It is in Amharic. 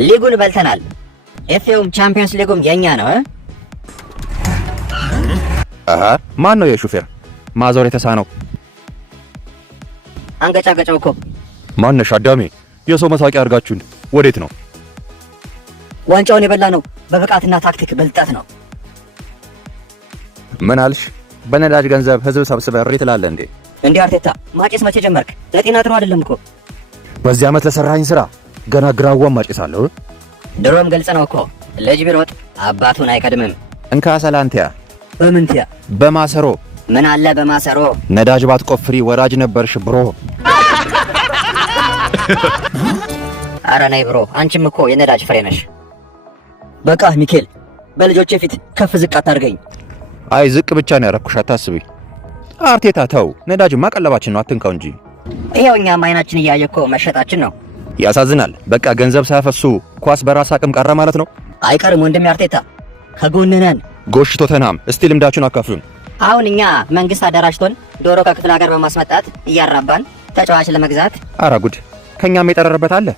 ሊጉን በልተናል። ኤፍኤውም ቻምፒየንስ ሊጉም የኛ ነው። ማን ነው የሹፌር ማዞር የተሳነው? አንገጫገጫው እኮ ማነሽ አዳሜ? የሰው መሳቂያ አድርጋችሁን ወዴት ነው? ዋንጫውን የበላ ነው በብቃትና ታክቲክ ብልጠት ነው። ምን አልሽ? በነዳጅ ገንዘብ ህዝብ ሰብስበህ እሪ ትላለህ እንዴ? እንዴ አርቴታ ማጨስ መቼ ጀመርክ? ለጤና ጥሩ አይደለም እኮ። በዚህ ዓመት ለሰራኝ ስራ ገና ግራዋም ማጨሳለሁ። ድሮም ግልጽ ነው እኮ ልጅ ቢሮጥ አባቱን አይቀድምም። እንካ ሰላንቲያ። በምንቲያ? በማሰሮ። ምን አለ በማሰሮ? ነዳጅ ባትቆፍሪ ወራጅ ነበርሽ ብሮ። አረ ነይ ብሮ፣ አንቺም እኮ የነዳጅ ፍሬ ነሽ። በቃ ሚኬል፣ በልጆቼ ፊት ከፍ ዝቅ አታርገኝ። አይ ዝቅ ብቻ ነው ያረኩሽ፣ አታስቢ። አርቴታ ተው፣ ነዳጅማ ቀለባችን ነው፣ አትንካው እንጂ። ይሄው እኛም አይናችን እያየ እኮ መሸጣችን ነው። ያሳዝናል። በቃ ገንዘብ ሳያፈሱ ኳስ በራስ አቅም ቀረ ማለት ነው። አይቀርም ወንድሜ አርቴታ፣ ከጎንህ ነን። ጎሽ ቶተናም፣ እስቲ ልምዳችሁን አካፍሉን። አሁን እኛ መንግስት አደራጅቶን ዶሮ ከክፍለ ሀገር በማስመጣት እያራባን ተጫዋች ለመግዛት። አረ ጉድ፣ ከኛም የጠረረበት አለ።